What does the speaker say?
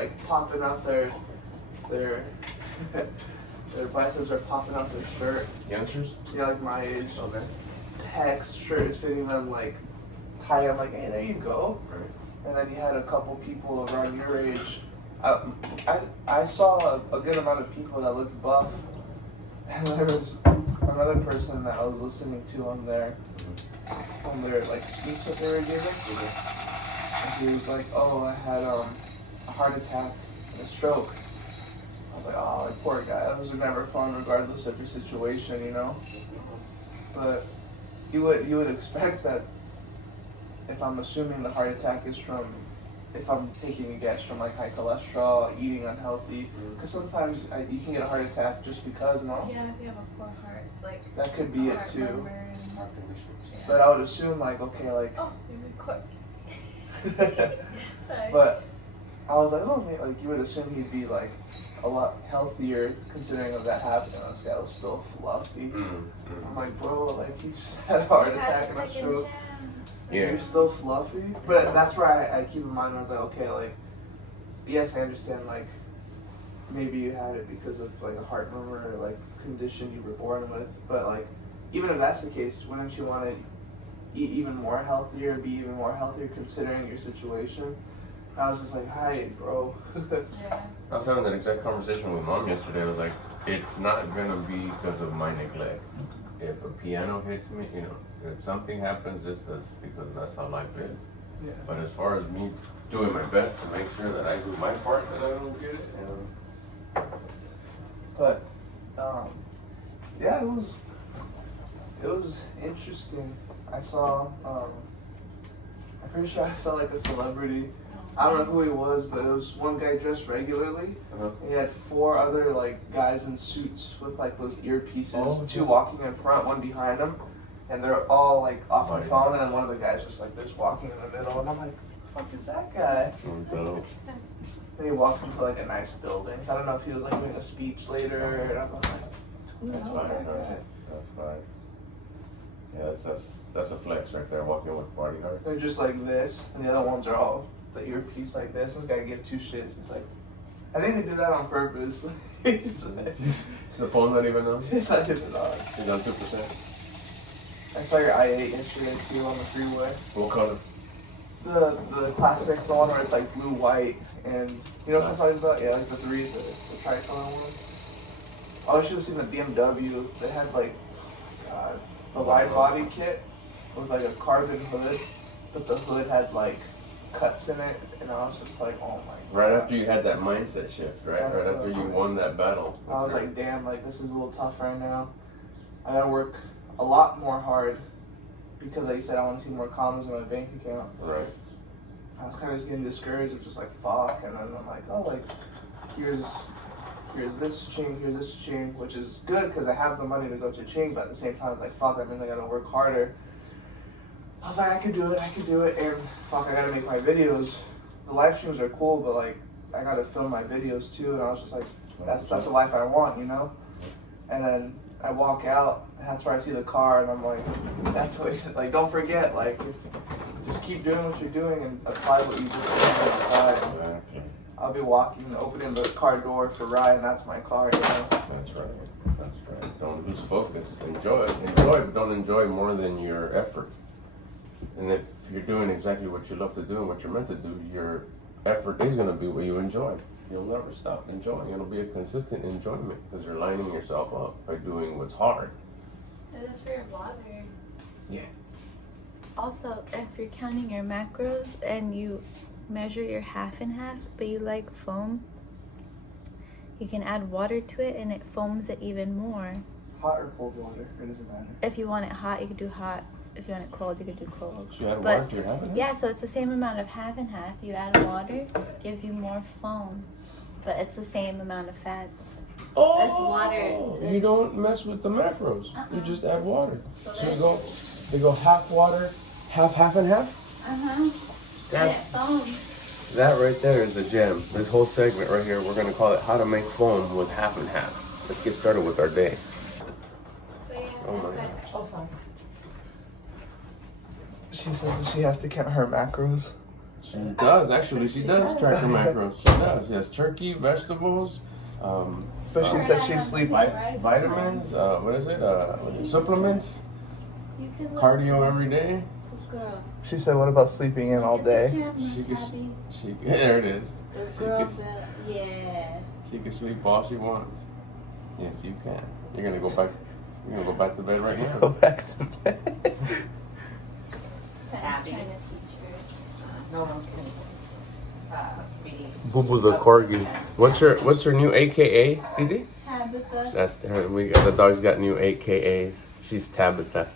like popping out their their biceps are popping out their shirt. Youngsters? Yeah, like my age. Okay. Hex shirt is fitting them like tight. I'm like, hey, there you go. Right. And then you had a couple people around your age. I saw a good amount of people that looked buff, and there was another person that I was listening to on their like speech that they were giving. And he was like, "Oh, I had a heart attack and a stroke." I was like, "Oh, like, poor guy. Those are never fun, regardless of your situation, you know." But you would expect that. If I'm assuming the heart attack is from, if I'm taking a guess from like high cholesterol, eating unhealthy, because sometimes you can get a heart attack just because, no? Yeah, if you have a poor heart, like that could be it too. Heart condition. Yeah. But I would assume like, okay, like. Oh, you're quick. Sorry. But I was like, oh, man, like you would assume he'd be like a lot healthier considering of that happening. This guy was still fluffy. I'm like, bro, like he just had a heart attack and a stroke. Yeah. You're still fluffy. But that's where I keep in mind, I was like, okay, like, yes, I understand, like, maybe you had it because of, like, a heart murmur or, like, condition you were born with. But, like, even if that's the case, wouldn't you want to eat even more healthier, be even more healthier considering your situation? I was just like, hi, bro. Yeah. I was having that exact conversation with Mom yesterday. I was like, it's not going to be because of my neglect. If a piano hits me, you know, if something happens, just that's because that's how life is. Yeah. But as far as me doing my best to make sure that I do my part, that I don't get it. But, yeah, it was interesting. I saw, I'm pretty sure I saw like a celebrity. I don't know who he was, but it was one guy dressed regularly. He had 4 other like guys in suits with like those earpieces, 2 walking in front, 1 behind him, and they're all like off the phone, and then one of the guys just like this walking in the middle, and I'm like, the fuck is that guy? And he walks into like a nice building. So I don't know if he was like doing a speech later, and I'm like, That's fine. That's fine. Yeah, that's a flex right there, walking with party hard. they're just like this, and the other ones are all the earpiece like this. This guy give 2 shits. He's like, I think they do that on purpose. The phone not even on? It's not even on. It's on 2%. I saw your I-8 yesterday too on the freeway. What color? The classic, the one where it's like blue, white, and you know what I'm talking about? Yeah, like the tricolor one. Oh, I should have seen the BMW. They had like the wide body kit with like a carbon hood, but the hood had like cuts in it, and I was just like, oh my god. Right after you had that mindset shift, right? Right after you won that battle. I was like, damn, like this is a little tough right now. I gotta work a lot more hard because, like you said, I want to see more commas in my bank account. Right. I was kind of just getting discouraged of just like fuck, and then I'm like, oh, like here's this chain, which is good because I have the money to go to Ching, but at the same time, it's like fuck, that means I gotta work harder. I was like, I could do it, and fuck, I gotta make my videos. The live streams are cool, but like, I gotta film my videos too, and I was just like, that's the life I want, you know? And then I walk out, and that's where I see the car, and I'm like, that's what, like, don't forget, like, just keep doing what you're doing and apply what you just did. I'll be opening the car door for Ryan, and that's my car, you know? That's right. Don't lose focus. Enjoy, but don't enjoy more than your effort. And if you're doing exactly what you love to do and what you're meant to do, your effort is going to be what you enjoy. You'll never stop enjoying. It'll be a consistent enjoyment because you're lining yourself up by doing what's hard. This is for your blogger. Yeah. Also, if you're counting your macros and you measure your half and half, but you like foam, you can add water to it and it foams it even more. Hot or cold water, it doesn't matter. If you want it hot, you could do hot. If you want it cold, you could do cold. So you add water to your half and half? Yeah, so it's the same amount of half and half. You add water, gives you more foam, but it's the same amount of fats. Oh, That's water. You don't mess with the macros. You just add water. So they go half water, half and half? And it foams. That right there is a gem. This whole segment right here, we're going to call it How to Make Foam with Half and Half. Let's get started with our day. Oh my God. Oh, sorry. She says, does she have to count her macros? She does, actually. She does track her macros. She does. She has turkey, vegetables, But she said she's sleeping. vitamins, what is it? Supplements, You can look cardio every day. Good girl. She said, what about sleeping in all day? She can, there it is. Good She girl, can, yeah. she can sleep all she wants. Yes, you can. You're gonna go back. You're gonna go back to bed right Go now. back to bed. That's trying to teach her. No, I'm kidding. Boo Boo the corgi. What's her new AKA, Didi? Tabitha. That's her. The dog's got new AKAs. She's Tabitha.